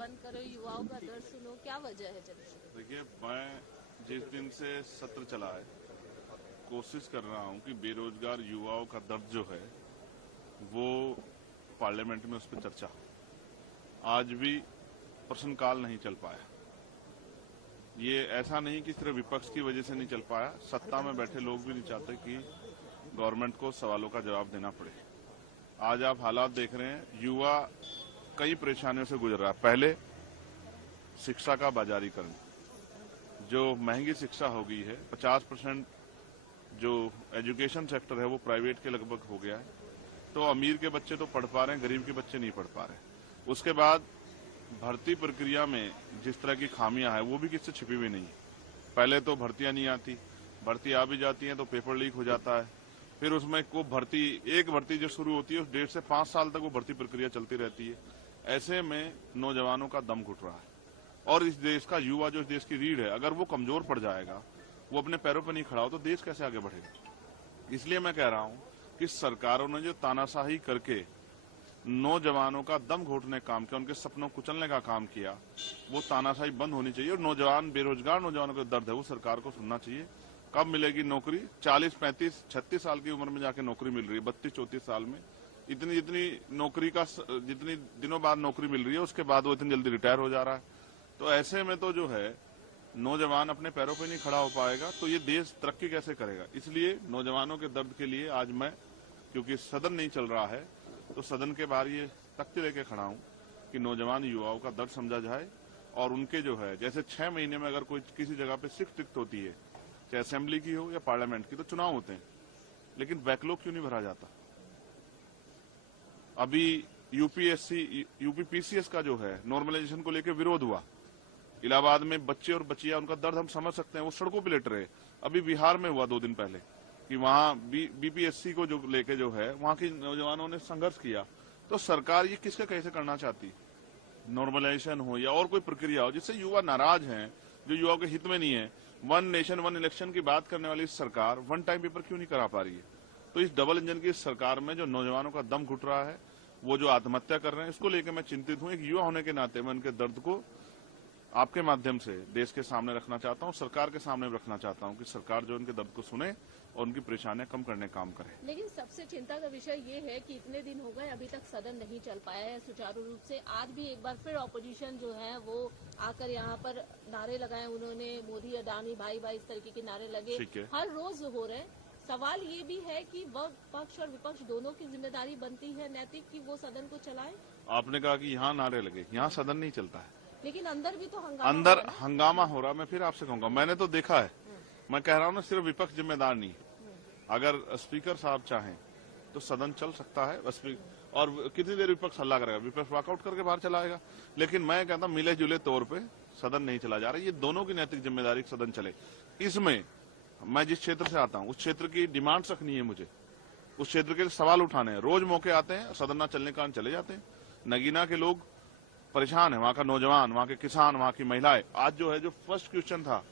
बंद करो, युवाओं का दर्द सुनो, क्या वजह है? चलिए देखिए, मैं जिस दिन से सत्र चला है कोशिश कर रहा हूं कि बेरोजगार युवाओं का दर्द जो है वो पार्लियामेंट में उस पर चर्चा हो। आज भी प्रश्नकाल नहीं चल पाया। ये ऐसा नहीं कि सिर्फ विपक्ष की वजह से नहीं चल पाया, सत्ता में बैठे लोग भी नहीं चाहते कि गवर्नमेंट को सवालों का जवाब देना पड़े। आज आप हालात देख रहे हैं, युवा कई परेशानियों से गुजर रहा है। पहले शिक्षा का बाजारीकरण, जो महंगी शिक्षा हो गई है, 50% जो एजुकेशन सेक्टर है वो प्राइवेट के लगभग हो गया है। तो अमीर के बच्चे तो पढ़ पा रहे हैं, गरीब के बच्चे नहीं पढ़ पा रहे। उसके बाद भर्ती प्रक्रिया में जिस तरह की खामियां हैं वो भी किससे छिपी हुई नहीं है। पहले तो भर्तियां नहीं आती, भर्ती आ भी जाती है तो पेपर लीक हो जाता है। फिर उसमें को भर्ती, एक भर्ती जो शुरू होती है उस 1.5 से 5 साल तक वो भर्ती प्रक्रिया चलती रहती है। ऐसे में नौजवानों का दम घुट रहा है और इस देश का युवा, जो इस देश की रीढ़ है, अगर वो कमजोर पड़ जाएगा, वो अपने पैरों पर नहीं खड़ा हो, तो देश कैसे आगे बढ़ेगा। इसलिए मैं कह रहा हूं कि सरकारों ने जो तानाशाही करके नौजवानों का दम घोटने का काम किया, उनके सपनों को कुचलने का काम किया, वो तानाशाही बंद होनी चाहिए। और नौजवान, बेरोजगार नौजवानों का दर्द है वो सरकार को सुनना चाहिए। कब मिलेगी नौकरी? 40, 35, 36 साल की उम्र में जाके नौकरी मिल रही है, 32, 34 साल में। जितनी नौकरी का, जितनी दिनों बाद नौकरी मिल रही है उसके बाद वो इतनी जल्दी रिटायर हो जा रहा है। तो ऐसे में तो जो है नौजवान अपने पैरों पे नहीं खड़ा हो पाएगा तो ये देश तरक्की कैसे करेगा। इसलिए नौजवानों के दर्द के लिए आज मैं, क्योंकि सदन नहीं चल रहा है, तो सदन के बाहर ये तख्ती लेके खड़ा हूं कि नौजवान युवाओं का दर्द समझा जाए और उनके जो है, जैसे 6 महीने में अगर कोई किसी जगह पे सीट रिक्त होती है, चाहे असेंबली की हो या पार्लियामेंट की, तो चुनाव होते हैं, लेकिन बैकलॉग क्यों नहीं भरा जाता। अभी यूपी पीसीएस का जो है नॉर्मलाइजेशन को लेकर विरोध हुआ। इलाहाबाद में बच्चे और बच्चियां, उनका दर्द हम समझ सकते हैं, वो सड़कों पे लेट रहे। अभी बिहार में हुआ 2 दिन पहले कि वहां बीपीएससी को जो लेके जो है वहां के नौजवानों ने संघर्ष किया। तो सरकार ये किसका कैसे करना चाहती? नॉर्मलाइजेशन हो या और कोई प्रक्रिया हो जिससे युवा नाराज हैं, जो युवाओं के हित में नहीं है। 1 नेशन 1 इलेक्शन की बात करने वाली सरकार 1 टाइम पेपर क्यों नहीं करा पा रही है? तो इस डबल इंजन की सरकार में जो नौजवानों का दम घुट रहा है, वो जो आत्महत्या कर रहे हैं, इसको लेकर मैं चिंतित हूं। एक युवा होने के नाते मैं उनके दर्द को आपके माध्यम से देश के सामने रखना चाहता हूं, सरकार के सामने रखना चाहता हूं कि सरकार जो उनके दर्द को सुने और उनकी परेशानियां कम करने का काम करे। लेकिन सबसे चिंता का विषय ये है कि इतने दिन हो गए, अभी तक सदन नहीं चल पाया है सुचारू रूप से। आज भी एक बार फिर ऑपोजिशन जो है वो आकर यहाँ पर नारे लगाए, उन्होंने मोदी अडानी भाई भाई इस तरीके के नारे लगे, हर रोज हो रहे। सवाल ये भी है कि वह पक्ष और विपक्ष दोनों की जिम्मेदारी बनती है नैतिक कि वो सदन को चलाए। आपने कहा कि यहाँ नारे लगे, यहाँ सदन नहीं चलता है, लेकिन अंदर भी तो हंगामा हो रहा। मैं फिर आपसे कहूंगा, मैंने तो देखा है, मैं कह रहा हूँ ना, सिर्फ विपक्ष जिम्मेदार नहीं। अगर स्पीकर साहब चाहें तो सदन चल सकता है। और कितनी देर विपक्ष हल्ला करेगा? विपक्ष वॉकआउट करके बाहर चलाएगा। लेकिन मैं कहता हूँ मिले जुले तौर पे सदन नहीं चला जा रहा। ये दोनों की नैतिक जिम्मेदारी सदन चले। इसमें मैं जिस क्षेत्र से आता हूँ उस क्षेत्र की डिमांड्स रखनी है मुझे, उस क्षेत्र के सवाल उठाने हैं। रोज मौके आते हैं, सदन न चलने के कारण चले जाते हैं। नगीना के लोग परेशान है, वहां का नौजवान, वहां के किसान, वहां की महिलाएं। आज जो है, जो फर्स्ट क्वेश्चन था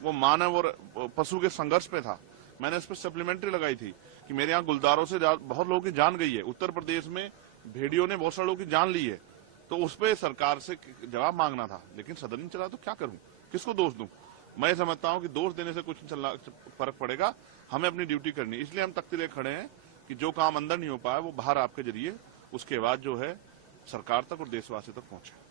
वो मानव और पशु के संघर्ष पे था। मैंने इस पर सप्लीमेंट्री लगाई थी कि मेरे यहाँ गुलदारों से बहुत लोगों की जान गई है। उत्तर प्रदेश में भेड़ियों ने बहुत सारे लोगों की जान ली है। तो उस पर सरकार से जवाब मांगना था, लेकिन सदन नहीं चला तो क्या करूं, किसको दोष दूं? मैं समझता हूं कि दोष देने से कुछ फर्क पड़ेगा, हमें अपनी ड्यूटी करनी। इसलिए हम तख्ती ले खड़े हैं कि जो काम अंदर नहीं हो पाया वो बाहर आपके जरिए उसके बाद जो है सरकार तक और देशवासी तक पहुंचे।